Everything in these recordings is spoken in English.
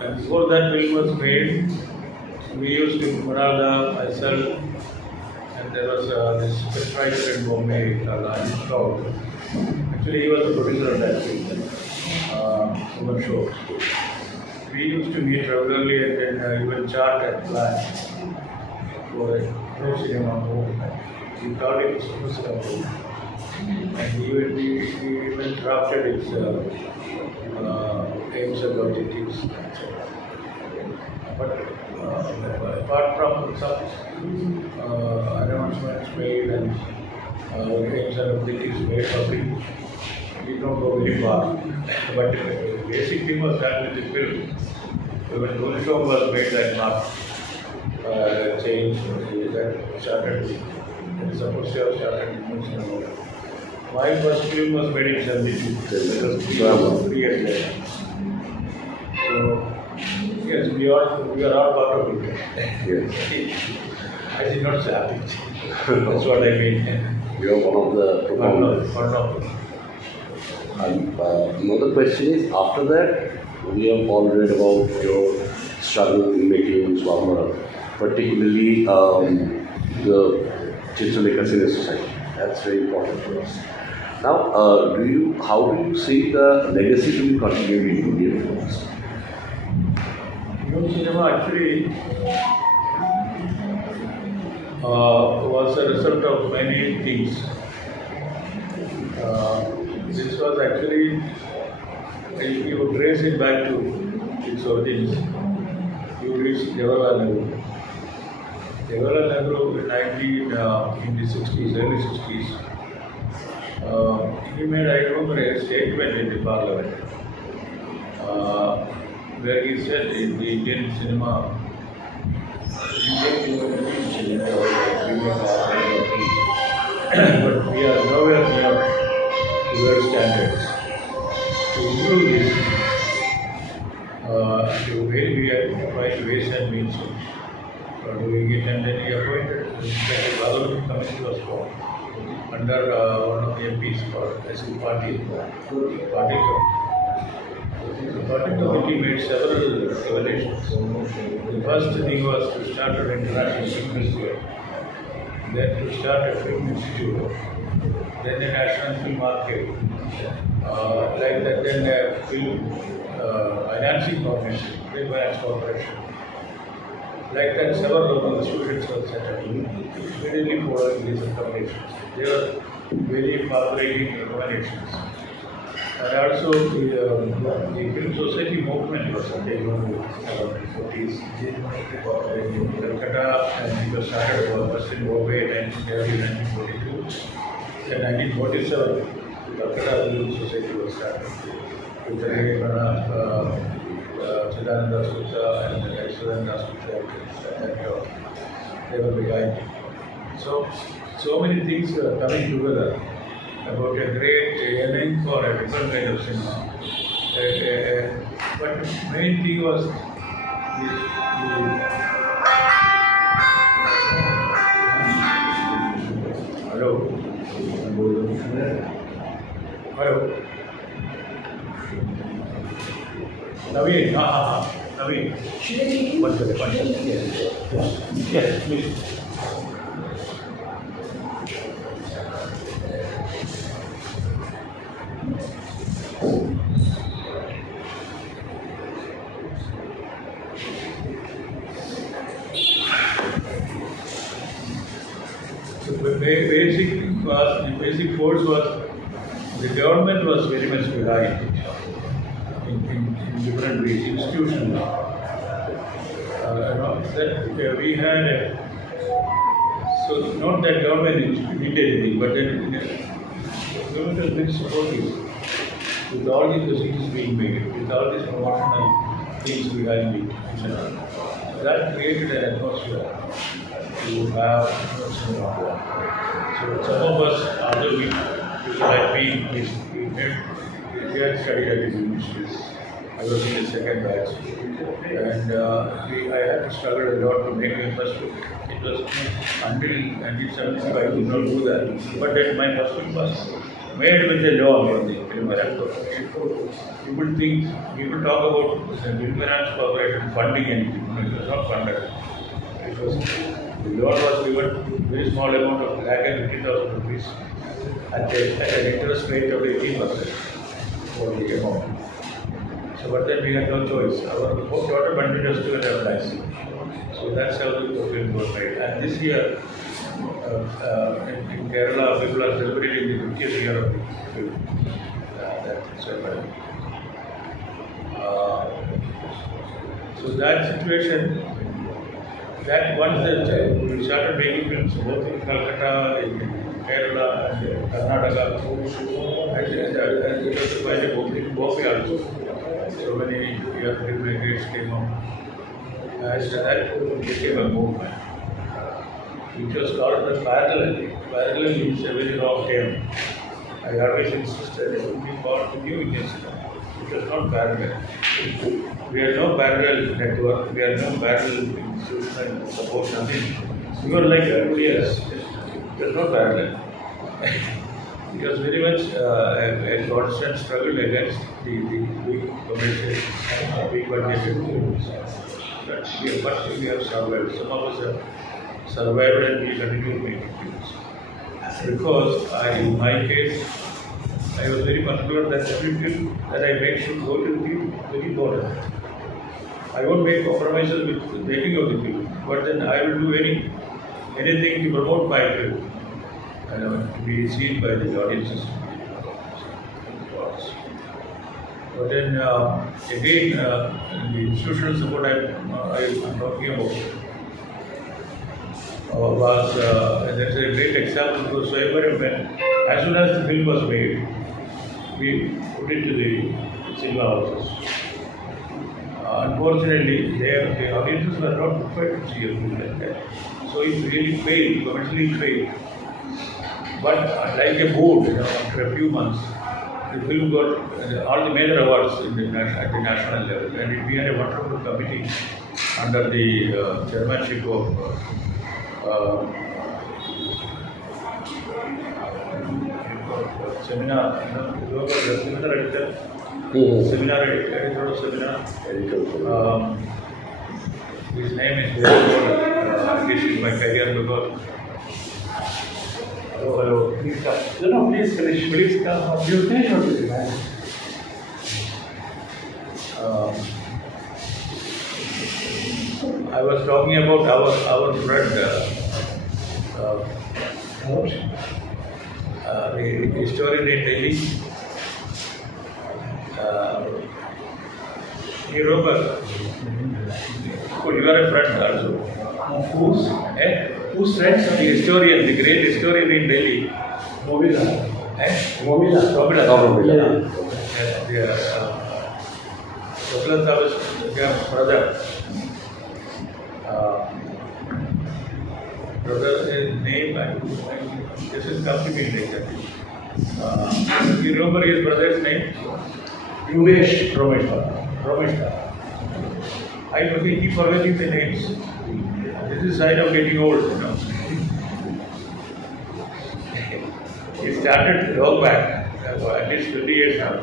And before that film was made, we used to Mrinal, myself, and there was this scriptwriter in Bombay, Ajit Kaur. Actually, he was the producer of that film, one show. We used to meet regularly and then even chart and plan for a no cinema movement. We called it no cinema movement. And we even drafted its aims and objectives. But apart from some announcements made and aims and objectives made public, we don't go very far. But the basic thing was done with the film. When Gulshom was made, that mark change that started. It is supposed to have started. My first film was made in 72. That was 3 years later. So, yes, we are all part of it. Yes. I did not say it. That's what I mean. You are one of the performers. One of Another question is, after that, we have all read about your struggle in making Swayamvaram, particularly the Chitramakers in a society. That's very important to us. Now, how do you see the legacy to be continued in Indian films? Indian cinema actually was a result of many things. This was actually, if you would trace it back to its origins, you reach Jawaharlal Nehru. Jawaharlal Nehru in the 60s, early 60s, he made, I remember, a statement in the parliament where he said in the Indian cinema, but we are nowhere near world standards. To improve this, we have to find ways and means of doing it, and then he appointed the Parliament Committee was formed under one of the MPs called Party Committee. The Party Committee made several revelations. The first thing was to start an international film festival, then to start a film institute, then a national film market, like that, then a film financing corporation, film finance corporation. Like that, several of the students were set up, immediately following these recommendations. They were very far-reaching recommendations. And also, the film society movement was taken over in the 40s. In Calcutta, and it was started first in Bombay in early 1942. In 1947, the Calcutta Film Society was started with the Ray Chidananda Sutta and Excellent Sutta. They were behind it. So many things were coming together about a great yearning for a different kind of cinema. But the main thing was Hello? Naveen, Naveen. One second. Yes, please. The basic force was the government was very much behind in different ways, institutionally. That we had so not that government did anything, but then government was very supportive with all the facilities being made, with all these promotional things behind it. That created an atmosphere to have cinema. So some of us, after we had had studied at the universities. I was in the second batch, and I had to struggle a lot to make my first book. It was until 1975 I could not do that. But then my first book was made with a loan from the film finance. People talk about the film finance corporation funding anything. No, it was not funded. It was, the loan was given very small amount of ₹1,50,000 at an interest rate of 18% for the amount. So, but then we had no choice. Our daughter continues to apply. So that's how the film was made. And this year, in Kerala, people are celebrating the 50th year of the film. So that situation, that once we started making films both in Calcutta, in Kerala, and Karnataka, and it was quite a book in Bombay also. So many young filmmakers came up. And that became a movement, which was called the parallel. Parallel means a very wrong term. I always insisted it would be called the new Indian cinema. It was not parallel. We are no parallel network, we are no parallel institutional support, nothing. We were like everybody else. It was not parallel. It was very much a constant struggle against the big commercial, big budgeted films. But we have survived. Some of us have survived and we continue making films. Because in my case, I was very particular that every film that I make should go to the very important. I won't make compromises with the making of the film, but then I will do anything to promote my film and to be seen by the audiences. But then again, the institutional support I'm talking about was, there's a great example for Swayamvaram. When as soon as the film was made, we put it to the cinema houses. Unfortunately, the audiences were not prepared to see a film like that. So it really failed, commercially failed. But like a board, after a few months, the film got all the major awards at the national level, and we had a wonderful committee under the chairmanship of seminar, seminar editor, seminar editor of seminar. His name is very important. In my career because. Hello. Please come. No, please finish. Please come. You finish or please? I was talking about our friend, the historian in Delhi. You remember? You are a friend also. Whose? Whose friend? The historian, the great historian in Delhi. Momila. Momila. Dadasaheb brother. Brother's name, this is coming like that. You remember his brother's name? Ramesh. I keep forgetting the names. This is sign of getting old, He started long back, at least 20 years now.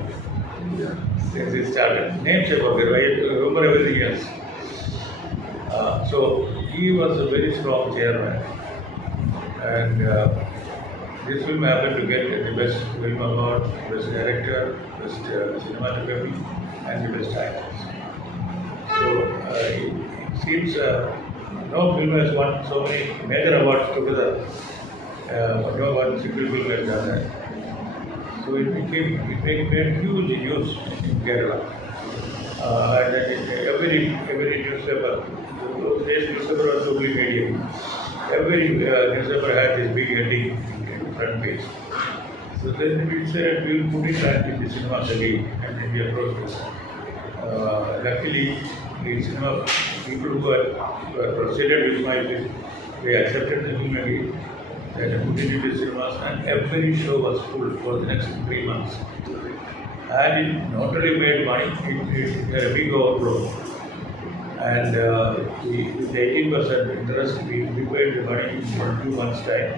Since he started. Names I forget, I remember everything else. So he was a very strong chairman. And this film happened to get the best film award, best director, best cinematography, and the best actors. So it seems no film has won so many major awards together. No one single film has done that. So it made huge news in Kerala. And every newspaper, those days newspaper was totally medium. Every newspaper had this big heading in the front page. So then we said we will put it back in the cinemas again, and then we approached us. Luckily, the cinema people who were proceeded with my film, they accepted the film again. They put it into the cinemas, and every show was full for the next 3 months. And it not only made money, it had a big overflow. And with 18% interest, we paid the money in 2 months' time.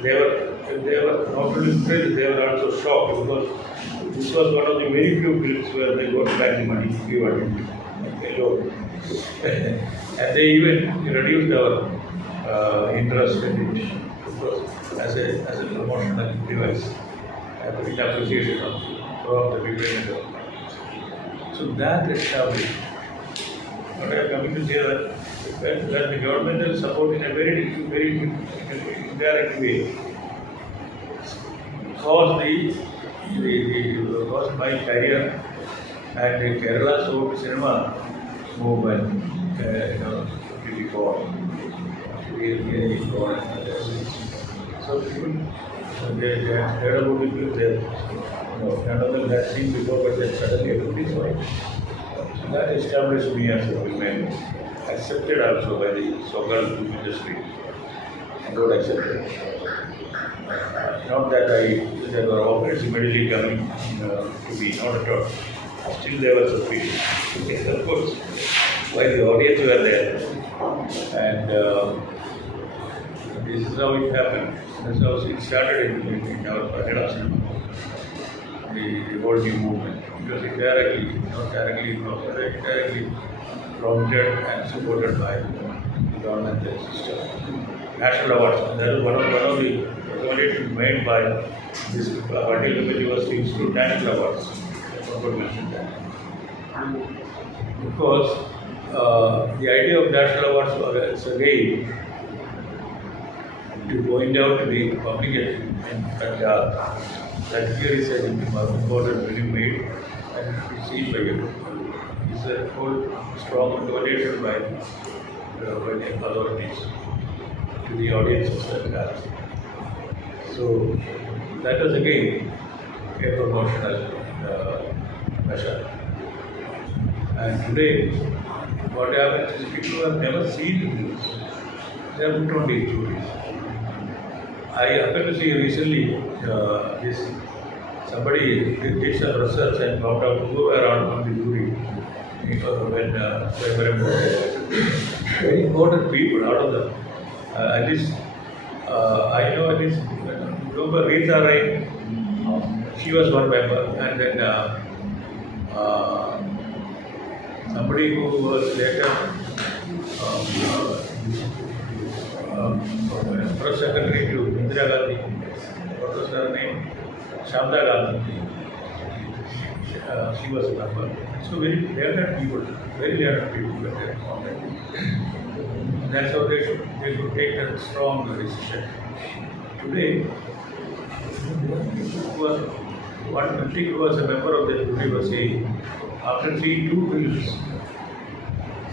They were they were not only thrilled, they were also shocked because this was one of the very few films where they got back the money given. And they even reduced our interest in it because as a promotional device, in appreciation of the people in the government. So that established. But I am coming to say that when the governmental support in a very indirect way caused my career and the Kerala soap cinema movement, before. So people, they had heard about it, none of them had seen before, but then suddenly everybody saw it. So that established me as a filmmaker, accepted also by the so-called film industry. I got accepted. Not that there were offers immediately coming to me, not at all. Still there was a feeling. Yes, of course, while the audience were there. And this is how it happened. That's how it started in our Malayalam cinema. The whole new movement. It was indirectly, not directly, indirectly prompted and supported by the government system. National awards. That is one of the recommendations made by this particular committee was to institute national awards. I forgot to mention that. Because the idea of national awards was again to point out to the public that here is an important film made and it is seen by everyone. It's a whole strong motivation by the authorities to the audiences that have. So that was again a promotional measure. And today, what happens is people who have never seen the films, they are put on these juries. I happened to see recently somebody did some research and found out who were on the jury when very important people out of them. At least I know at least remember Rita Ray, she was one member, and then somebody who was later press secretary to Indira Gandhi, what was her name? Shamda Gandhi. She was a member. So very learned people were there. And that's how they should take a strong decision. Today, one critic who was a member of the jury was saying, after seeing two films,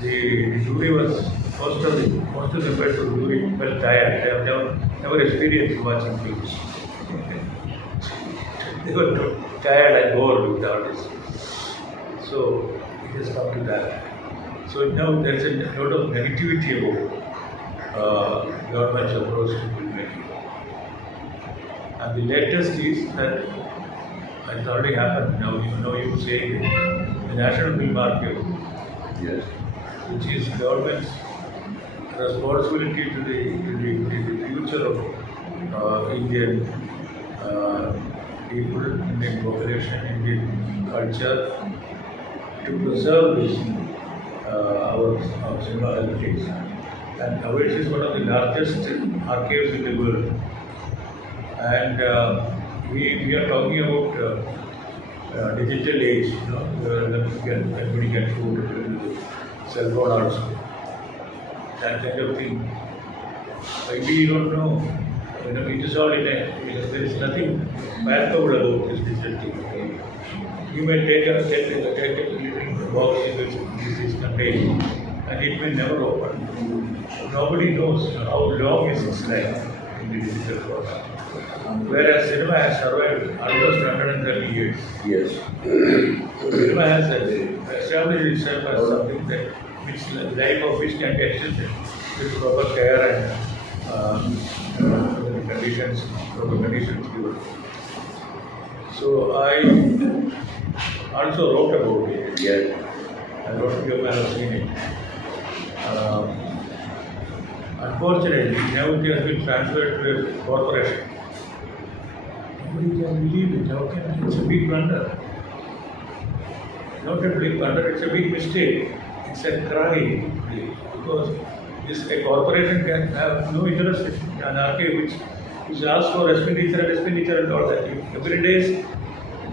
the jury was most of the members of the jury felt tired. They have never experienced watching films. They were tired and bored with the artists. So it has come to that. So now there is a lot of negativity about government's approach to filmmaking. And the latest is that it's already happened. Now you say the National Film Archive, Yes. which is government's responsibility to the future of Indian people, Indian population, Indian culture, to preserve this our cinema heritage. And ours is one of the largest archives in the world. And we are talking about digital age, where everybody can shoot with cell phone also. That kind of thing. Maybe you don't know. It is all there is nothing palpable about this digital thing. You may take a little box in which this is contained, and it may never open. Nobody knows how long is its life in the digital format. Whereas cinema has survived almost 130 years. Yes. So cinema has established itself as something that which life of which can be extended with proper care and proper conditions given. So I also wrote about it. Yes. I wrote you may have seen it. Unfortunately, now it has been transferred to a corporation. Nobody can believe it. How can it's a big blunder? Not a big blunder, it's a big mistake. It's a crime because a corporation can have no interest in an archive which asks for expenditure and all that. Every day,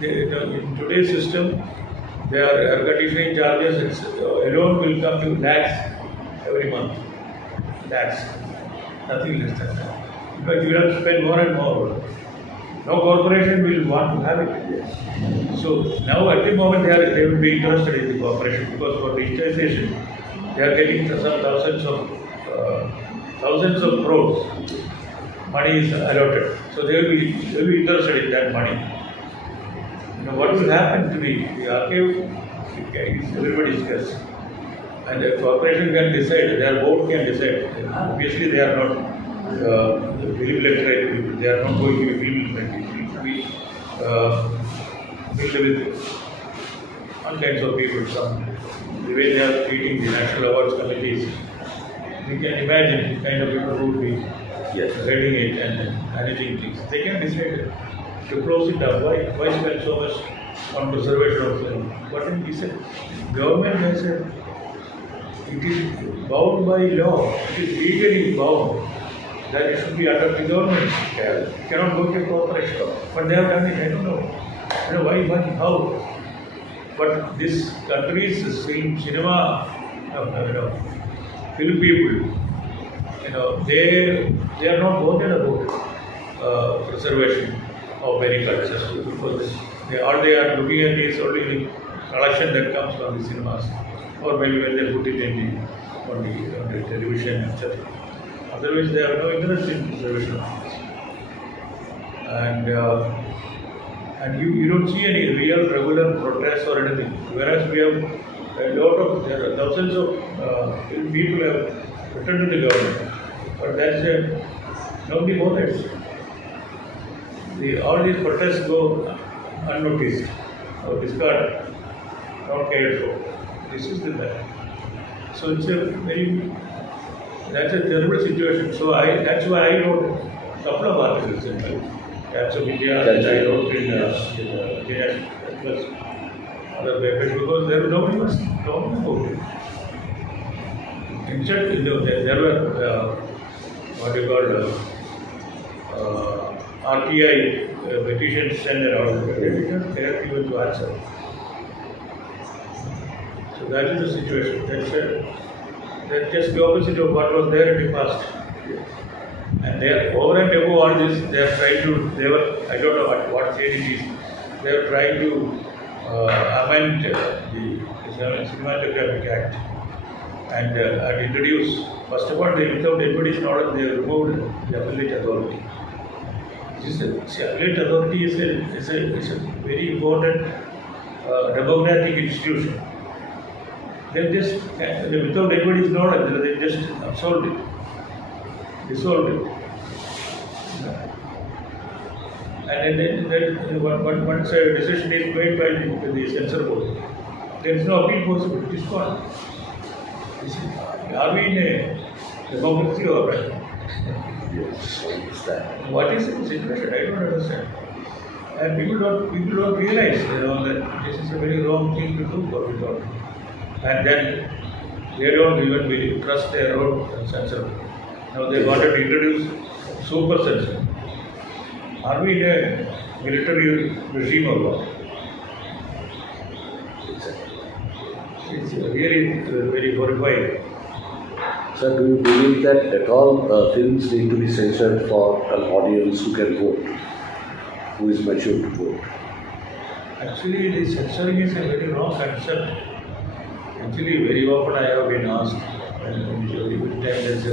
in today's system, their conditioning charges alone will come to lakhs every month. Lakhs, nothing less than that. In fact, you have to spend more and more. No corporation will want to have it. So now at the moment they will be interested in the corporation because for digitization they are getting some thousands of crores. Money is allotted. So they will be interested in that money. What will happen to the archive is everybody's guess. And the corporation can decide, their board can decide. Obviously they are not film literate people, they are not going to be film literate people. We live with all kinds of people. The way they are treating the national awards committees, we can imagine the kind of people who would be heading it and managing things. They can decide to close it down. Why spend so much on preservation of film? What is it? Government has said it is bound by law, it is legally bound that it should be under the government. It cannot go to a corporation. But they have done it, I don't know. Why, how? But this country's cinema, film people, they are not bothered about preservation of many cultures because all they are looking at is only the collection that comes from the cinemas, or maybe when they put it on the television, etc. Otherwise, they have no interest in preservation of this. And you don't see any real regular protests or anything. Whereas we have there are thousands of people have written to the government, but that's nobody bothers. All these protests go unnoticed or discarded, not cared for. This is the matter. So it's that's a terrible situation. So that's why I wrote a couple of articles in Times of India that I wrote in Venice plus other papers because nobody was talking about it. Instead, there were what you call RTI petitions sent around. They did not care even to answer. So that is the situation. That's just the opposite of what was there in the past. And they are over and above all this, they are trying to, I don't know what stage it is, they are trying to amend the Cinematographic Act and introduce, first of all, without anybody's knowledge, they removed the appellate authority. The appellate authority is a very important democratic institution. They just, without anybody's knowledge, they just dissolved it. And then once a decision is made by the censor board, there is no appeal possible. It is gone. Are we in a democracy or what? Yes, What is the situation? I don't understand. And people don't realize that this is a very wrong thing to do for people. And then they don't even trust their own censor. Now they wanted to introduce super censor. Are we in a military regime or what? It's really very horrifying. Sir, do you believe that at all films need to be censored for an audience who can vote, who is mature to vote? Actually, the censoring is a very wrong concept. Actually, very often I have been asked, every time there is a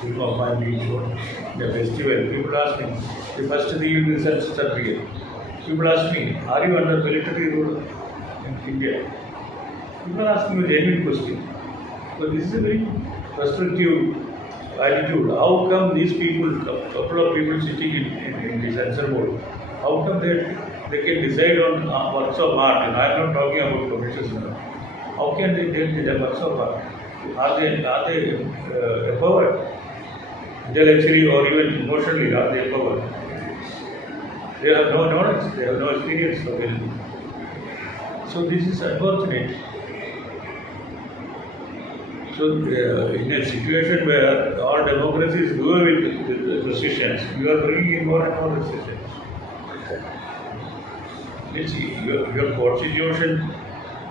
film of mine being shown in a festival, people ask me, the first thing you will censor certificate. People ask me, are you under military rule in India? People ask me a genuine question. So this is a very restrictive attitude. How come these people, a couple of people sitting in the censor board, how come they can decide on works of art? And I am not talking about commercialism. How can they take the works of art? Are they empowered? Intellectually or even emotionally, are they empowered? They have no knowledge, they have no experience of film. So this is unfortunate. So in a situation where all democracies go with recessions, you are bringing in more and more recessions. Let's see, your constitution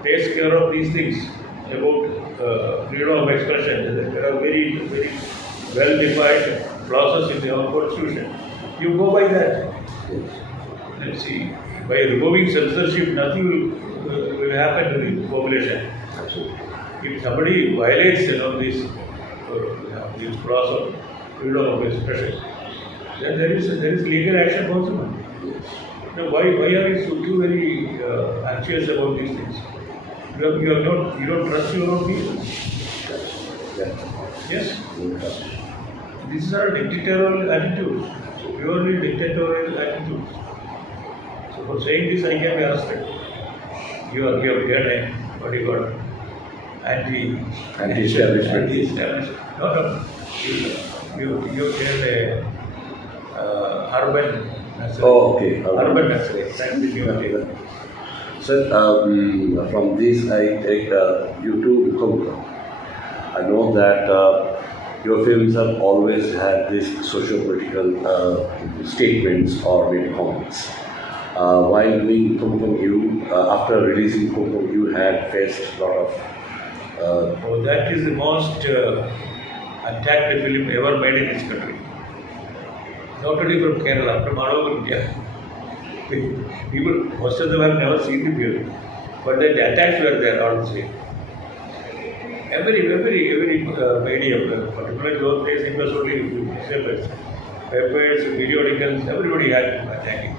takes care of these things about freedom of expression. There are very, very well-defined clauses in our constitution. You go by that. Let's see, by removing censorship, nothing will happen to the population. If somebody violates, this clause of freedom of expression, then there is legal action possible. Now, why are you so very anxious about these things? You don't trust your own people. Yes. These are dictatorial attitudes, purely dictatorial attitudes. So for saying this, I can be arrested. You have got what do you call it? Anti-establishment. No. You tell urban. Oh, okay. Urban nursery. That's the new idea. Sir, from this I take you to Kumra. I know that your films have always had these socio-political statements or maybe comments. While doing Kumkum, after releasing Kumkum, you had faced a lot of. That is the most attacked film ever made in this country. Not only from Kerala, from all over India. People, most of them have never seen the film, but the attacks were there all the same. Every medium, particularly those days, it was only newspapers, papers, periodicals, everybody had attacking.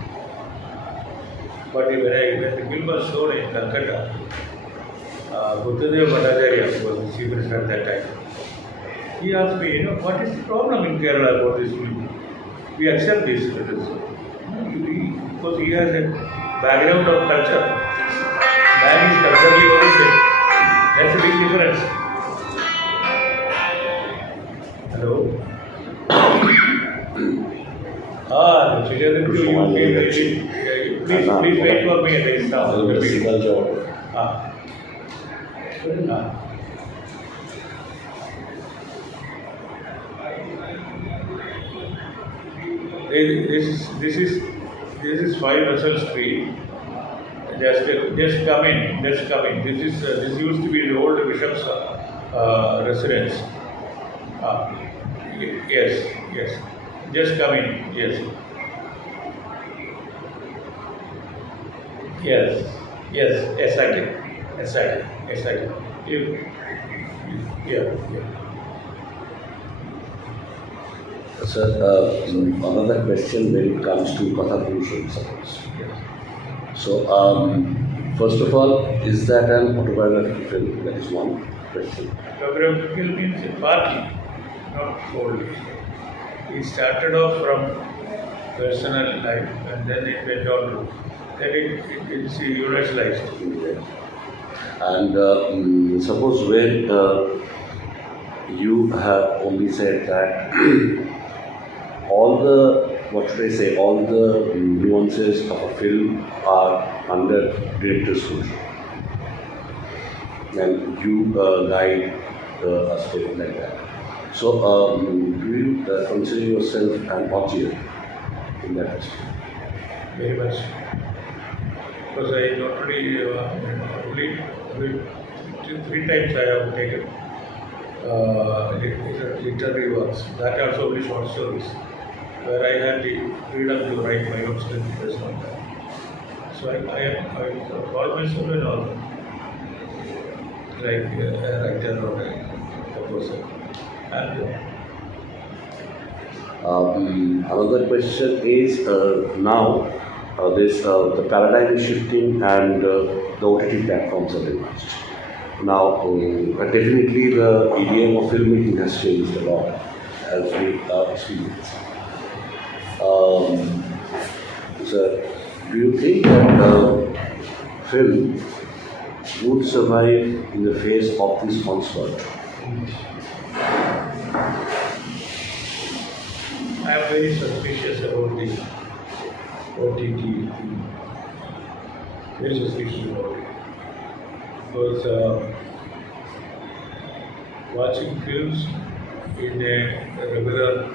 But when the film was shown in Calcutta, Buddhadev Bhattacharya was the chief minister at that time. He asked me, what is the problem in Kerala about this film? We accept this. Because he has a background of culture. Man is culturally oriented. That's a big difference. Hello? Please wait for me. There is sound. This is 5 Russell Street. Just come in. This used to be the old bishop's residence. Yes. Just come in. Yes. Exactly. Yeah. Sir, another question when it comes to Kamaleswar, suppose. Yes. So, first of all, is that an autobiographical film? That is one question. Autobiographical means partly, not wholly. It started off from personal life and then it went on to, then it's universalized. And suppose when you have only said that all the nuances of a film are under director's control, and you guide a statement like that. So, do you consider yourself an author in that aspect? Very much. Because I not only 3 times I have taken literary works. That also only short stories, where I had the freedom to write my own scripts on that. So I call myself an author, like a writer or a composer. And another question is now the paradigm is shifting and the OTT platforms are advanced. Now, definitely the idiom of filmmaking has changed a lot as we experience. So, do you think that film would survive in the face of this onslaught? I am very suspicious about the OTT, very suspicious about it. Because watching films in a regular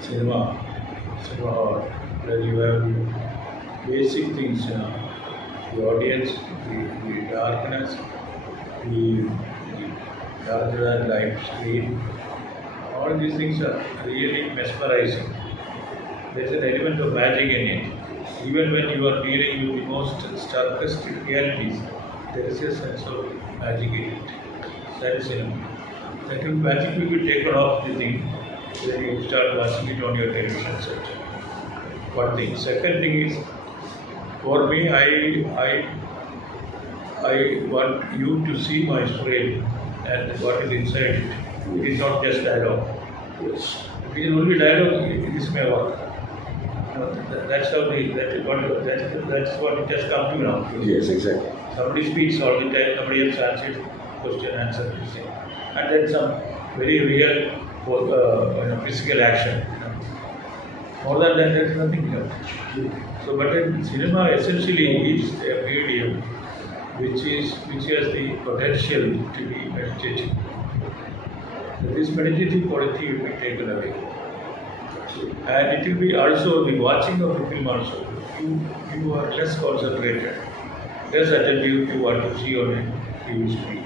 cinema hall, where you have basic things, the audience, the darkness, the larger than life screen, all these things are really mesmerizing. There's an element of magic in it. Even when you are dealing with the most starkest realities, there is a sense of magic in it. That is cinema. That magic will be taken off the thing when you start watching it on your television set. One thing. Second thing is, for me, I want you to see my frame and what is inside it. It is not just dialogue. Yes. If it is only dialogue, this may work. That's how that's what it has come to now. Yes, exactly. Somebody speaks all the time, somebody else answers question, answer, and then some very real physical action. More than that, there is nothing here. So, but cinema essentially is a medium which has the potential to be meditative. So this meditative quality will be taken away. And it will be also the watching of the film also. You are less concentrated, less attentive to what you see on a TV screen,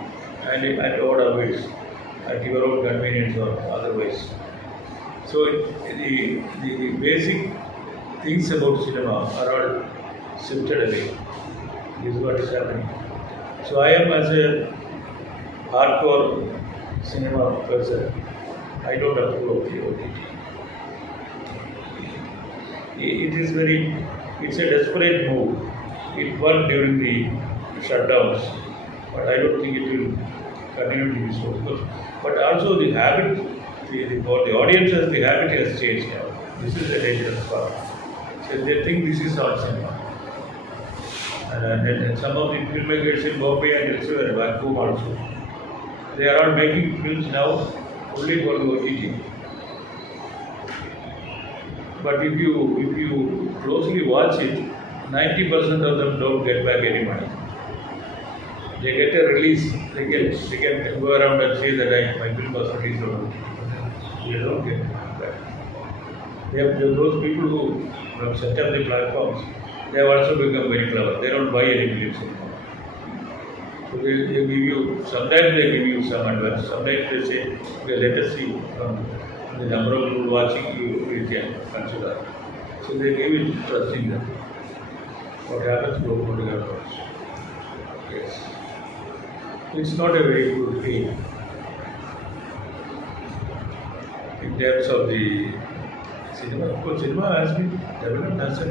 and at odd ways, at your own convenience or otherwise. So the basic things about cinema are all shifted away. This is what is happening. So I am, as a hardcore cinema person, I don't approve of the OTT. It's a desperate move. It worked during the shutdowns, but I don't think it will continue to be so. But also the habit, for the audiences, the habit has changed now. This is a dangerous part. So they think this is all cinema. And some of the filmmakers in Bombay and elsewhere, Vancouver also, they are all making films now only for the OTT. But if you closely watch it, 90% of them don't get back any money. They get a release. They can go around and say that my film was released on OTT. They don't get back. Those people who set up the platforms, they have also become very clever. They don't buy any films anymore. So they give you, sometimes they give you some advance. Sometimes they say, okay, let us see from the number of people watching, you can consider. So they give it trusting them. What happens to photographers? Yes. It's not a very good thing in terms of the cinema. Of course, cinema has been developed as a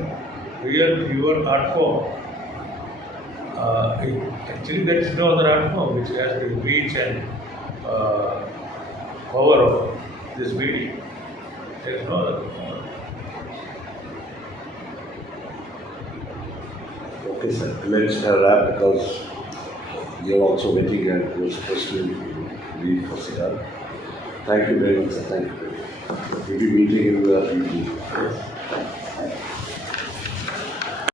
real pure art form. Actually, there is no other art form which has the reach and power of this medium. There is no other form. Okay, sir. Let's wrap because you're also waiting and you're supposed to leave for cigar. Thank you very much, sir. Thank you very much. We'll be meeting in the evening. Yes.